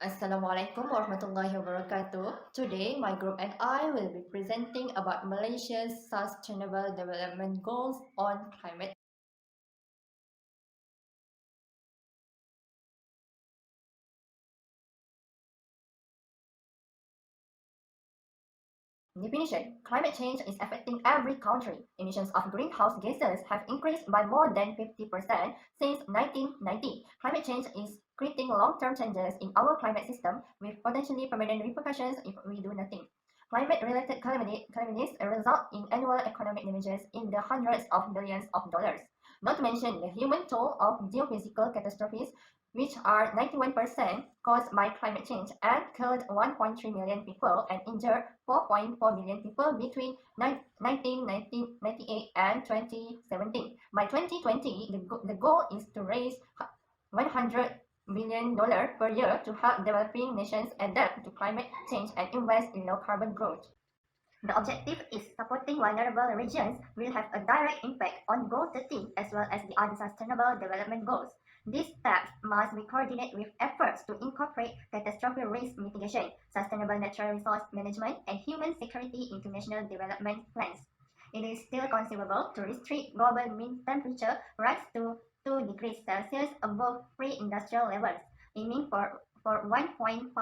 Assalamualaikum warahmatullahi wabarakatuh. Today, my group and I will be presenting about Malaysia's Sustainable Development Goals on climate. Definition: climate change is affecting every country. Emissions of greenhouse gases have increased by more than 50% since 1990. Climate change is creating long-term changes in our climate system with potentially permanent repercussions if we do nothing. Climate-related calamities result in annual economic damages in the hundreds of billions of dollars. Not to mention the human toll of geophysical catastrophes, which are 91% caused by climate change and killed 1.3 million people and injured 4.4 million people between 1998 and 2017. By 2020, the goal is to raise $100 billion per year to help developing nations adapt to climate change and invest in low carbon growth. The objective is supporting vulnerable regions will have a direct impact on Goal 13 as well as the other Sustainable Development Goals. These steps must be coordinated with efforts to incorporate catastrophic risk mitigation, sustainable natural resource management, and human security into national development plans. It is still conceivable to restrict global mean temperature rise to 2 degrees Celsius above pre-industrial levels, aiming for 1.5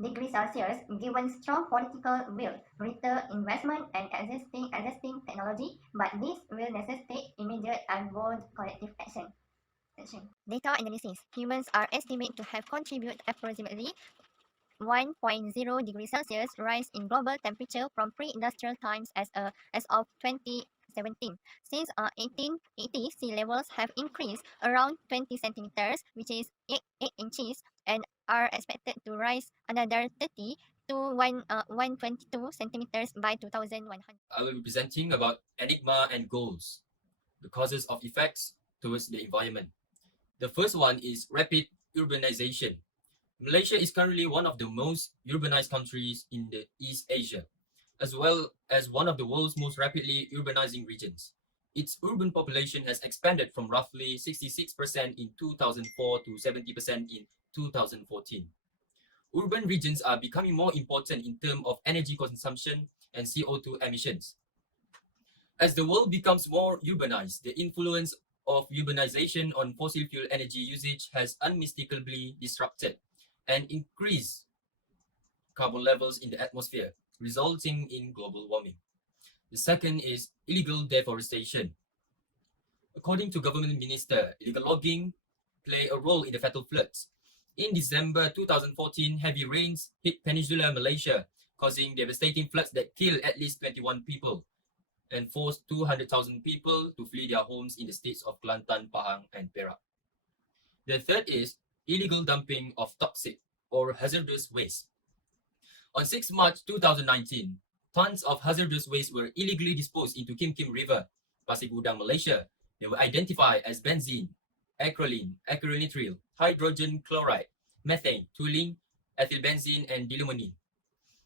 degrees Celsius given strong political will, greater investment and existing technology, but this will necessitate immediate and bold collective action. Data analysis. Humans are estimated to have contributed approximately 1.0 degrees Celsius rise in global temperature from pre-industrial times as of 2017. Since 1880, sea levels have increased around 20 centimeters, which is 8 inches, and are expected to rise another 30 to 122 centimeters by 2100. I will be presenting about enigma and goals, the causes of effects towards the environment. The first one is rapid urbanization. Malaysia is currently one of the most urbanized countries in the East Asia, as well as one of the world's most rapidly urbanizing regions. Its urban population has expanded from roughly 66% in 2004 to 70% in 2014. Urban regions are becoming more important in terms of energy consumption and CO2 emissions. As the world becomes more urbanized, the influence of urbanization on fossil fuel energy usage has unmistakably disrupted and increased carbon levels in the atmosphere, resulting in global warming. The second is illegal deforestation. According to government minister, illegal logging play a role in the fatal floods. In December 2014, heavy rains hit Peninsular Malaysia, causing devastating floods that killed at least 21 people and forced 200,000 people to flee their homes in the states of Kelantan, Pahang, and Perak. The third is illegal dumping of toxic or hazardous waste. On 6 March 2019, tons of hazardous waste were illegally disposed into Kim Kim River, Pasir Gudang, Malaysia. They were identified as benzene, acrolein, acrylonitrile, hydrogen chloride, methane, toluene, ethylbenzene, and diluminine.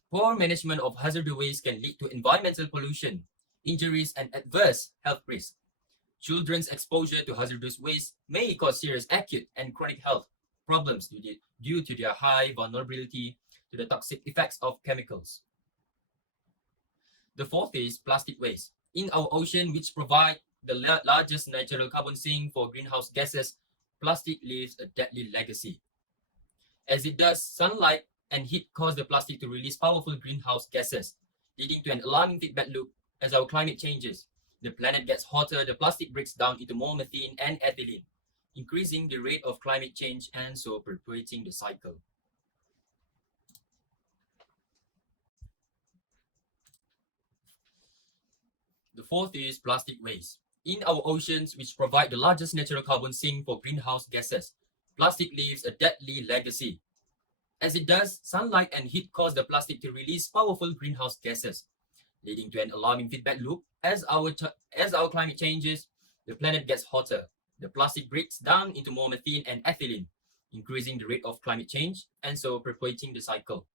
Poor management of hazardous waste can lead to environmental pollution, injuries, and adverse health risks. Children's exposure to hazardous waste may cause serious acute and chronic health problems due to their high vulnerability to the toxic effects of chemicals. The fourth is plastic waste. In our ocean, which provide the largest natural carbon sink for greenhouse gases, plastic leaves a deadly legacy. As it does, sunlight and heat cause the plastic to release powerful greenhouse gases, leading to an alarming feedback loop. As our climate changes, the planet gets hotter, the plastic breaks down into more methane and ethylene, increasing the rate of climate change and so perpetuating the cycle. The fourth is plastic waste. In our oceans, which provide the largest natural carbon sink for greenhouse gases, plastic leaves a deadly legacy. As it does, sunlight and heat cause the plastic to release powerful greenhouse gases, leading to an alarming feedback loop. As our climate changes, the planet gets hotter. The plastic breaks down into more methane and ethylene, increasing the rate of climate change and so perpetuating the cycle.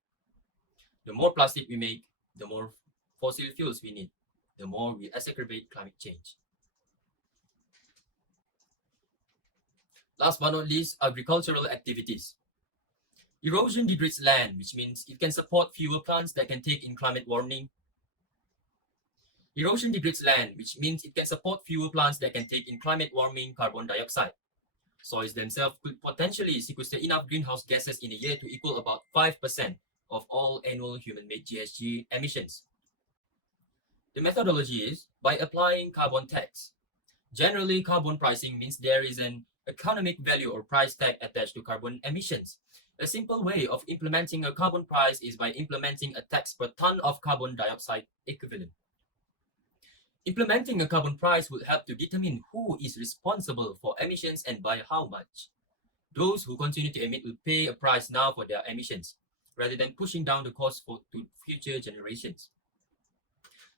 The more plastic we make, the more fossil fuels we need, the more we exacerbate climate change. Last but not least, agricultural activities. Erosion degrades land, which means it can support fewer plants that can take in climate warming. Erosion degrades land, which means it can support fewer plants that can take in climate warming carbon dioxide. Soils themselves could potentially sequester enough greenhouse gases in a year to equal about 5% of all annual human-made GHG emissions. The methodology is by applying carbon tax. Generally, carbon pricing means there is an economic value or price tag attached to carbon emissions. A simple way of implementing a carbon price is by implementing a tax per ton of carbon dioxide equivalent. Implementing a carbon price would help to determine who is responsible for emissions and by how much. Those who continue to emit will pay a price now for their emissions, rather than pushing down the cost to future generations.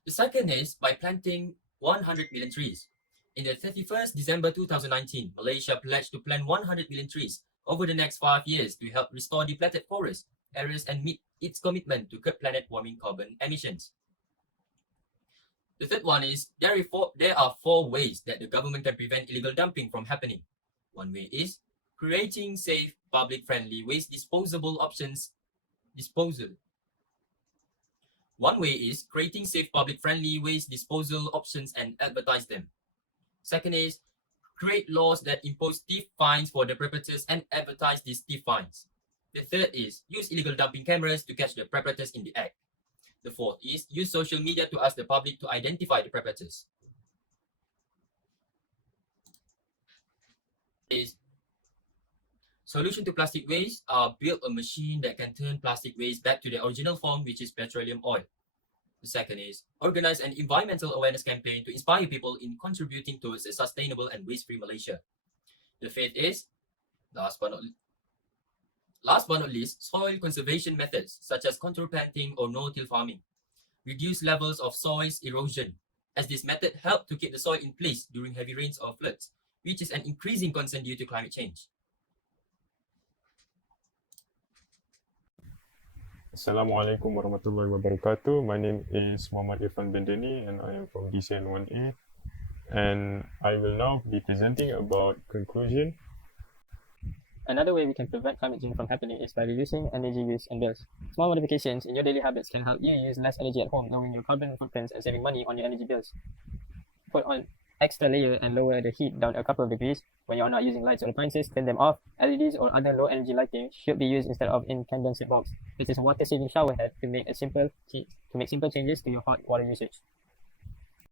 The second is by planting 100 million trees. In the 31st December 2019, Malaysia pledged to plant 100 million trees over the next 5 years to help restore depleted forest areas and meet its commitment to curb planet warming carbon emissions. The third one is there are 4 ways that the government can prevent illegal dumping from happening. One way is creating safe, public-friendly waste disposal options. One way is creating safe, public-friendly waste disposal options and advertise them. Second is create laws that impose stiff fines for the perpetrators and advertise these stiff fines. The third is use illegal dumping cameras to catch the perpetrators in the act. The fourth is use social media to ask the public to identify the perpetrators. Solution to plastic waste are build a machine that can turn plastic waste back to their original form, which is petroleum oil. The second is organize an environmental awareness campaign to inspire people in contributing towards a sustainable and waste-free Malaysia. The fifth is, last but not least, soil conservation methods such as contour planting or no-till farming. Reduce levels of soil erosion, as this method helps to keep the soil in place during heavy rains or floods, which is an increasing concern due to climate change. Assalamualaikum warahmatullahi wabarakatuh. My name is Muhammad Irfan Bendeni and I am from DCN1A, and I will now be presenting about conclusion. Another way we can prevent climate change from happening is by reducing energy use and bills. Small modifications in your daily habits can help you use less energy at home, lowering your carbon footprints and saving money on your energy bills. Put on extra layer and lower the heat down a couple of degrees. When you are not using lights or appliances, turn them off. LEDs or other low energy lighting should be used instead of incandescent bulbs. This is a water saving shower head to make simple changes to your hot water usage.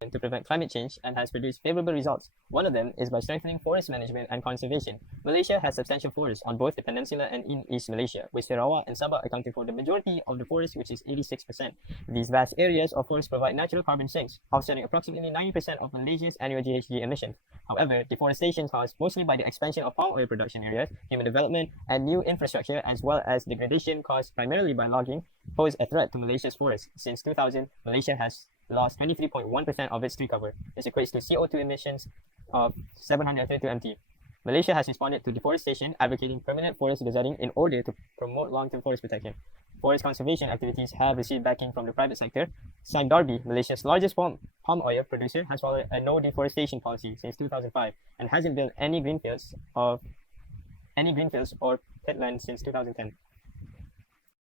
And to prevent climate change and has produced favorable results. One of them is by strengthening forest management and conservation. Malaysia has substantial forests on both the peninsula and in East Malaysia, with Sarawak and Sabah accounting for the majority of the forest, which is 86%. These vast areas of forest provide natural carbon sinks, offsetting approximately 90% of Malaysia's annual GHG emissions. However, deforestation caused mostly by the expansion of palm oil production areas, human development, and new infrastructure, as well as degradation caused primarily by logging, pose a threat to Malaysia's forests. Since 2000, Malaysia has lost 23.1% of its tree cover. This equates to CO2 emissions of 732 mt. Malaysia has responded to deforestation, advocating permanent forest gazetting in order to promote long-term forest protection. Forest conservation activities have received backing from the private sector. Sime Darby, Malaysia's largest palm oil producer, has followed a no deforestation policy since 2005 and hasn't built any greenfields or peatlands since 2010.